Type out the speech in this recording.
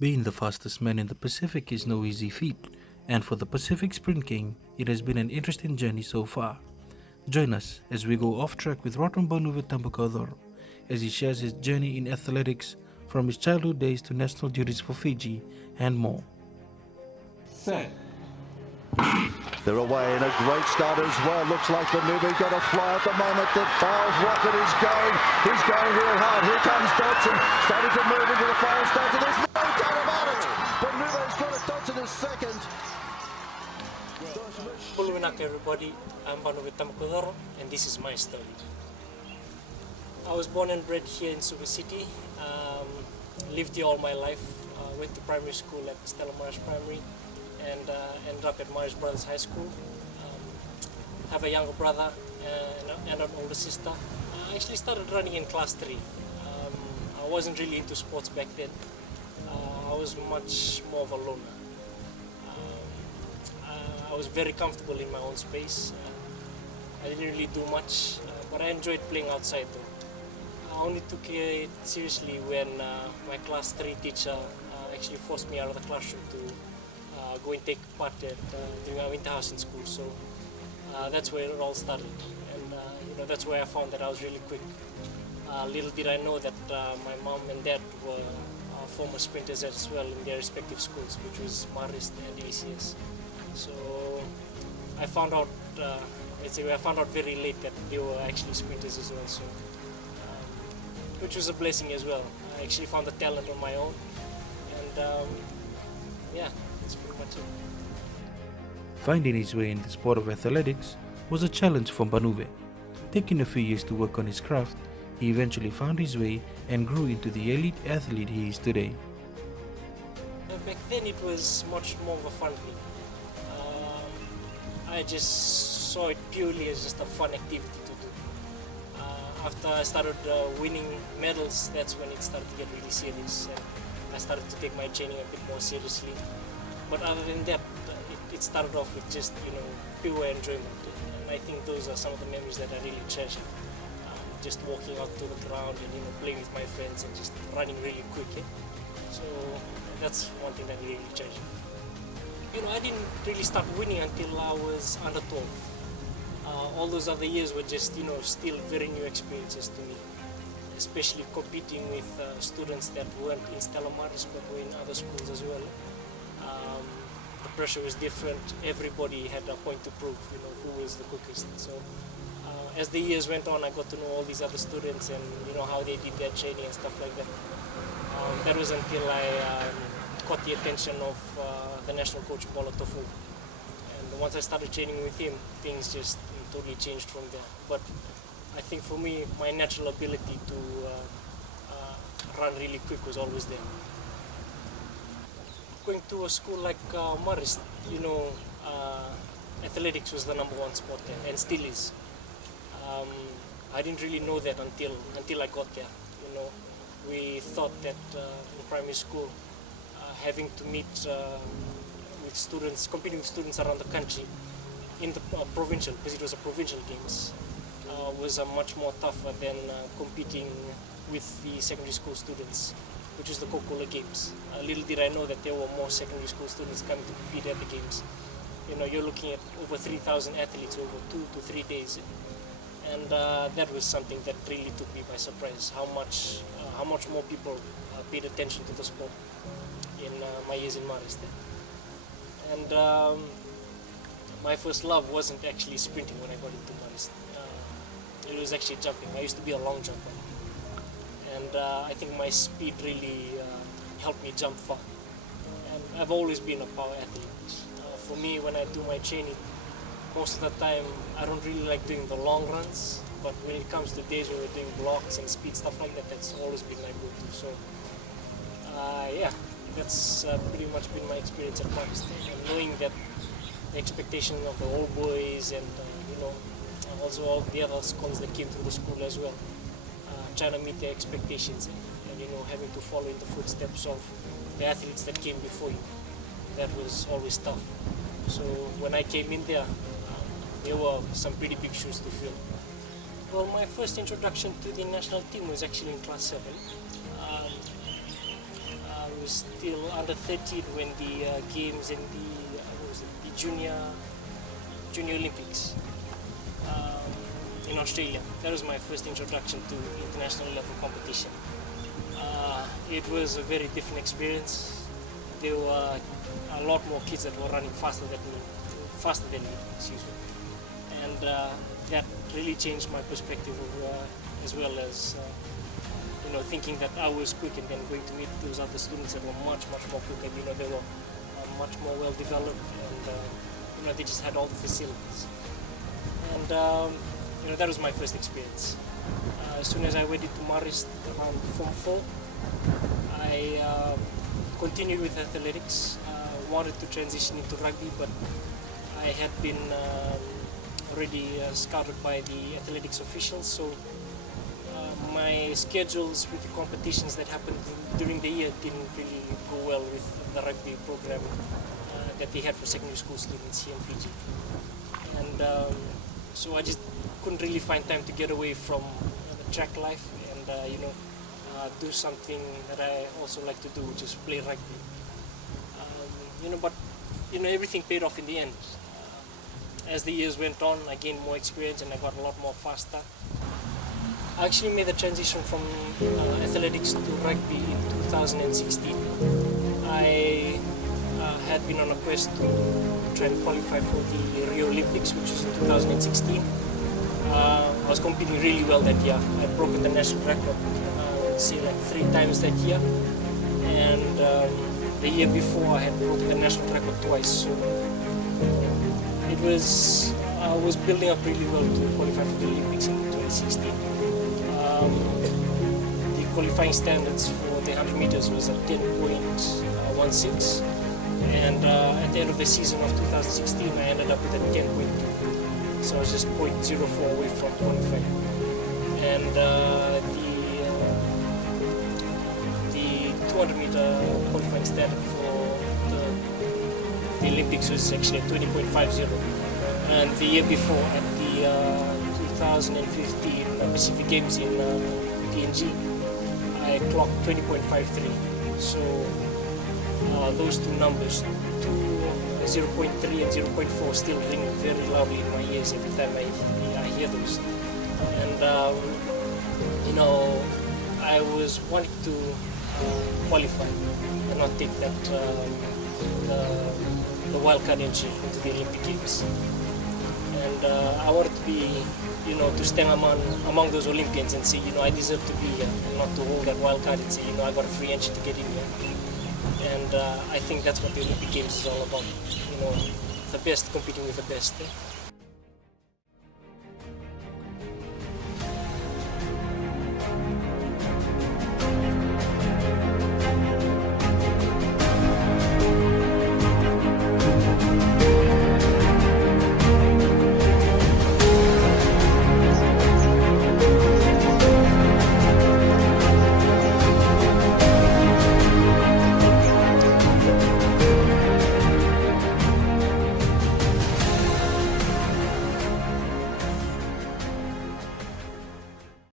Being the fastest man in the Pacific is no easy feat, and for the Pacific Sprint King, it has been an interesting journey so far. Join us as we go off track with Rotten Banuve Tabakaucoro as he shares his journey in athletics from his childhood days to national duties for Fiji and more. Set. They're away in a great start as well. Looks like Banuve got a fly at the moment. The Bales rocket is going. He's going real hard. Here comes Dodson, starting to move into the final stage. And there's no doubt about it. Banuve's got it. Dodson is second. Puluinak everybody, I'm Banuve Tabakaucoro and this is my story. I was born and bred here in Suva City, lived here all my life, went to primary school at Stella Maris Primary and ended up at Maris Brothers High School. Have a younger brother and an older sister. I actually started running in class 3. I wasn't really into sports back then. I was much more of a loner. I was very comfortable in my own space. I didn't really do much, but I enjoyed playing outside though. I only took it seriously when my class 3 teacher actually forced me out of the classroom to go and take part at doing our winter house in school. So that's where it all started, and that's where I found that I was really quick. Little did I know that my mom and dad were former sprinters as well in their respective schools, which was Marist and ACS. So I found out, I found out very late that they were actually sprinters as well. So, which was a blessing as well. I actually found the talent on my own, and yeah, that's pretty much it. Finding his way in the sport of athletics was a challenge for Banuve. Taking a few years to work on his craft, he eventually found his way and grew into the elite athlete he is today. Back then it was much more of a fun thing. I just saw it purely as just a fun activity to do. After I started winning medals, that's when it started to get really serious, and I started to take my training a bit more seriously. But other than that, it started off with just pure enjoyment, and I think those are some of the memories that I really treasure. Just walking out to the ground and playing with my friends and just running really quick. So that's one thing that I really treasure. I didn't really start winning until I was under 12. All those other years were just, still very new experiences to me, especially competing with students that weren't in Stella Maris but were in other schools as well. The pressure was different. Everybody had a point to prove, who was the quickest. So as the years went on, I got to know all these other students and how they did their training and stuff like that. That was until I caught the attention of the national coach, Paula Tofu. And once I started training with him, things just totally changed from there. But I think for me, my natural ability to run really quick was always there. Going to a school like Marist, athletics was the #1 sport there, and still is. I didn't really know that until I got there. We thought that in primary school, having to meet with students, competing with students around the country in the provincial, because it was a provincial games, was much more tougher than competing with the secondary school students, which was the Coca-Cola games. Little did I know that there were more secondary school students coming to compete at the games. You're looking at over 3,000 athletes over 2 to 3 days. And that was something that really took me by surprise, how much more people paid attention to the sport in my years in Maris. And my first love wasn't actually sprinting when I got into Maris. It was actually jumping. I used to be a long jumper. And I think my speed really helped me jump far. And I've always been a power athlete. For me, when I do my training, most of the time, I don't really like doing the long runs, but when it comes to days where we're doing blocks and speed stuff like that, that's always been my go-to. So, yeah, that's pretty much been my experience at Maris. And knowing that the expectation of the old boys and, also all the other schools that came through the school as well, trying to meet their expectations and having to follow in the footsteps of the athletes that came before you, that was always tough. So when I came in there, there were some pretty big shoes to fill. Well, my first introduction to the national team was actually in class 7. was still under 13 when the games in the what was it, the junior Olympics in Australia. That was my first introduction to international level competition. It was a very different experience. There were a lot more kids that were running faster than me, excuse me, and that really changed my perspective of, as well as thinking that I was quick, and then going to meet those other students that were much more quicker. They were much more well developed, and they just had all the facilities. And that was my first experience. As soon as I went into Marist around Form 4, I continued with athletics. Wanted to transition into rugby, but I had been already scouted by the athletics officials, so my schedules with the competitions that happened during the year didn't really go well with the rugby program that they had for secondary school students here in Fiji. And so I just couldn't really find time to get away from the track life and do something that I also like to do, which is play rugby. But everything paid off in the end. As the years went on, I gained more experience and I got a lot more faster. I actually made the transition from athletics to rugby in 2016. I had been on a quest to try and qualify for the Rio Olympics, which was in 2016. I was competing really well that year. I broke the national record, like 3 times that year. And the year before I had broken the national record twice. So I was building up really well to qualify for the Olympics in 2016. The qualifying standards for the 100 meters was at 10.16, and at the end of the season of 2016 I ended up with a 10.2, so I was just 0.04 away from qualifying. And the 200 meter qualifying standard for the Olympics was actually at 20.50, and the year before at the 2015 Pacific Games in PNG, I clocked 20.53. So those two numbers, 0.3 and 0.4, still ring very loudly in my ears every time I hear those. And I was wanting to qualify and not take that the wildcard entry into the Olympic Games. And I wanted to be, to stand among those Olympians and say, I deserve to be here, and not to hold that wild card and say, I got a free entry to get in here. And I think that's what the Olympic Games is all about. The best competing with the best.